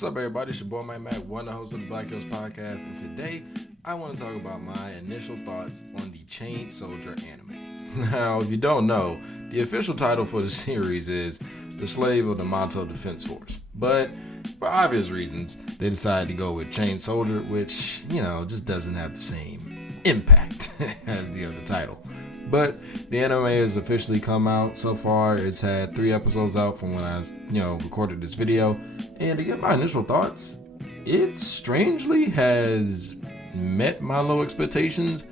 What's up, everybody? It's your boy Mike Mac, one of the hosts of the Black Hills Podcast, and today I want to talk about my initial thoughts on the Chained Soldier anime. Now, if you don't know, the official title for the series is The Slave of the Mato Defense Force, but for obvious reasons, they decided to go with Chained Soldier, which, just doesn't have the same impact as the other title. But the anime has officially come out so far. It's had 3 episodes out from when I, recorded this video. And to get my initial thoughts, it strangely has met my low expectations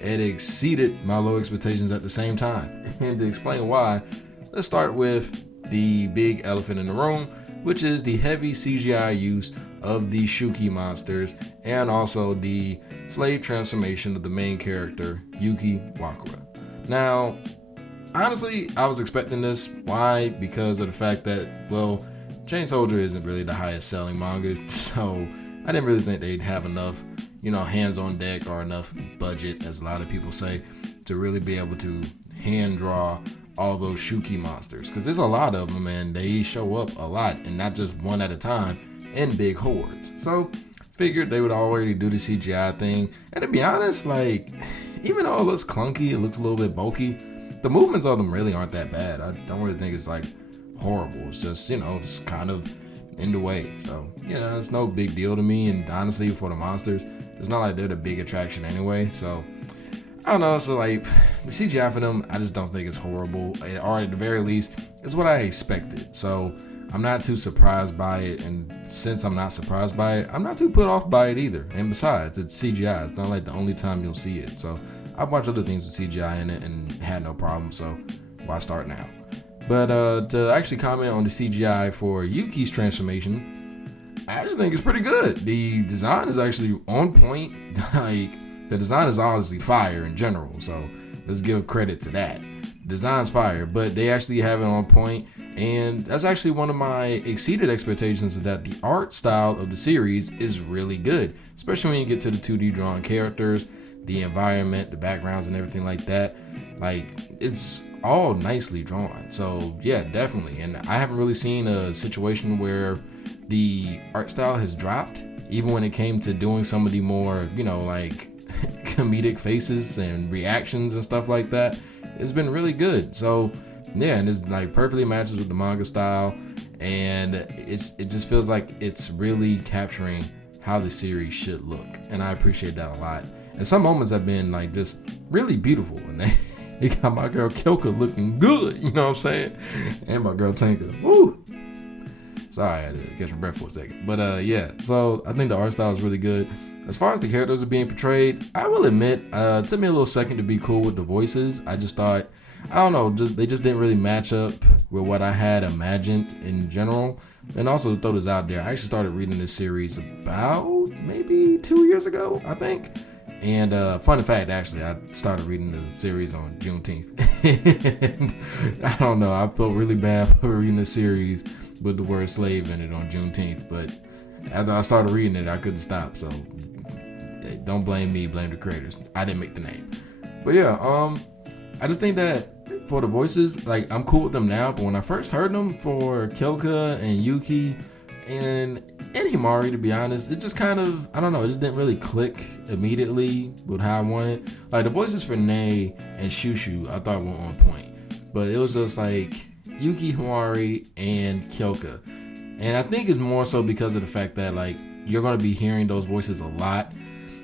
and exceeded my low expectations at the same time. And to explain why, let's start with the big elephant in the room, which is the heavy CGI use of the Shuki monsters and also the slave transformation of the main character, Yuki Wakura. Now, honestly, I was expecting this. Why? Because of the fact that, Chained Soldier isn't really the highest selling manga, so I didn't really think they'd have enough, hands on deck or enough budget, as a lot of people say, to really be able to hand draw all those Shuki monsters. Because there's a lot of them and they show up a lot and not just one at a time in big hordes. So, figured they would already do the CGI thing. And to be honest, even though it looks clunky, it looks a little bit bulky, the movements of them really aren't that bad. I don't really think it's horrible. It's just, just kind of in the way. So, it's no big deal to me. And honestly, for the monsters, it's not like they're the big attraction anyway. So, I don't know. So, the CGI for them, I just don't think it's horrible. Or at the very least, it's what I expected. So, I'm not too surprised by it. And since I'm not surprised by it, I'm not too put off by it either. And besides, it's CGI. It's not like the only time you'll see it. So, I've watched other things with CGI in it and had no problem. So, why start now? But to actually comment on the CGI for Yuki's transformation, I just think it's pretty good. The design is actually on point. The design is honestly fire in general. So, let's give credit to that. The design's fire, but they actually have it on point. And that's actually one of my exceeded expectations, is that the art style of the series is really good, especially when you get to the 2D drawn characters, the environment, the backgrounds, and everything like that. It's all nicely drawn. So yeah, definitely. And I haven't really seen a situation where the art style has dropped, even when it came to doing some of the more, comedic faces and reactions and stuff like that. It's been really good. So yeah, and it's perfectly matches with the manga style, and it just feels like it's really capturing how the series should look, and I appreciate that a lot. And some moments have been just really beautiful, and they got my girl Kyoka looking good, you know what I'm saying? And my girl Tanka. Woo! Sorry, I had to catch my breath for a second. But yeah, so I think the art style is really good. As far as the characters are being portrayed, I will admit, it took me a little second to be cool with the voices. I just thought, I don't know, they just didn't really match up with what I had imagined in general. And also, to throw this out there, I actually started reading this series about maybe 2 years ago, I think. And fun fact, actually, I started reading the series on Juneteenth. And I don't know, I felt really bad for reading the series with the word slave in it on Juneteenth. But after I started reading it, I couldn't stop. So don't blame me, blame the creators. I didn't make the name. But yeah, I just think that for the voices, I'm cool with them now, but when I first heard them for Kyoka and Yuki and Himari, to be honest, it just kind of, I don't know, it just didn't really click immediately with how I wanted. The voices for Nei and Shushu, I thought were on point, but it was just Yuki, Himari, and Kyoka. And I think it's more so because of the fact that you're going to be hearing those voices a lot.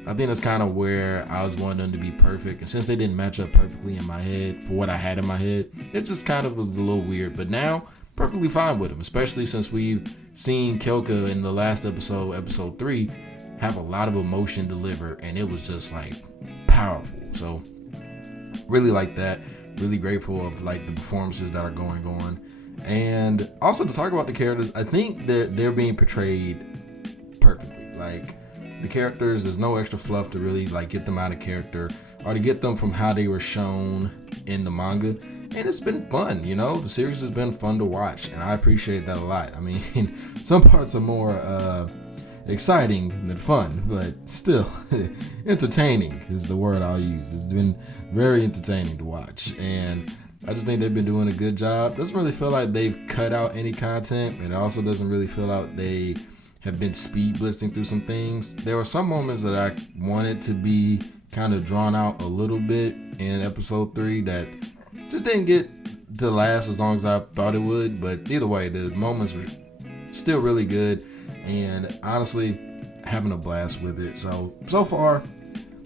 I think that's kind of where I was wanting them to be perfect. And since they didn't match up perfectly in my head for what I had in my head, it just kind of was a little weird. But now, perfectly fine with them, especially since we've seen Kyoka in the last episode, episode 3, have a lot of emotion delivered. And it was just powerful. So really like that. Really grateful of the performances that are going on. And also to talk about the characters, I think that they're being portrayed perfectly. The characters, there's no extra fluff to really get them out of character or to get them from how they were shown in the manga. And it's been fun, the series has been fun to watch, and I appreciate that a lot. I mean, some parts are more exciting than fun, but still entertaining is the word I'll use. It's been very entertaining to watch, and I just think they've been doing a good job. Doesn't really feel like they've cut out any content, and it also doesn't really feel like they have been speed blitzing through some things. There were some moments that I wanted to be kind of drawn out a little bit in episode 3 that just didn't get to last as long as I thought it would. But either way, the moments were still really good, and honestly, having a blast with it. So far,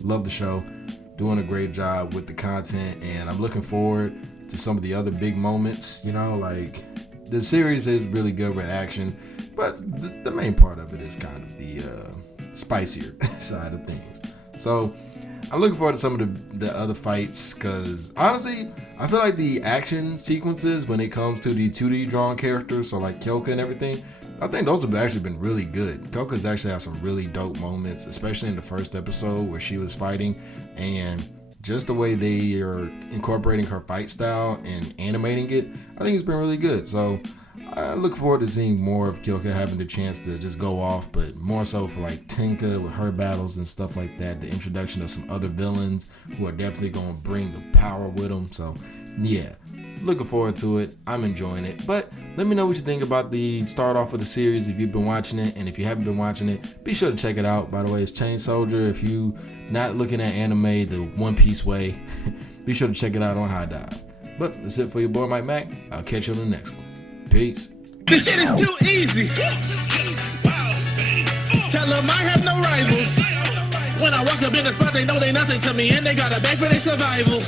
love the show. Doing a great job with the content, and I'm looking forward to some of the other big moments. You know, like the series is really good with action, but the main part of it is kind of the spicier side of things. So I'm looking forward to some of the other fights, because honestly, I feel like the action sequences when it comes to the 2D drawn characters, so like Kyoka and everything, I think those have actually been really good. Kyoka's actually had some really dope moments, especially in the first episode where she was fighting, and just the way they are incorporating her fight style and animating it, I think it's been really good. So I look forward to seeing more of Kyoka having the chance to just go off, but more so for like Tenka with her battles and stuff like that. The introduction of some other villains who are definitely going to bring the power with them. So yeah, looking forward to it. I'm enjoying it. But let me know what you think about the start off of the series if you've been watching it, and if you haven't been watching it, be sure to check it out. By the way, it's Chain Soldier. If you not looking at anime the One Piece way, be sure to check it out on High Dive. But that's it for your boy Mike Mack. I'll catch you on the next one. Peace. This shit is too easy. Tell them I have no rivals. When I walk up in the spot, they know they nothing to me, and they got a bag for their survival.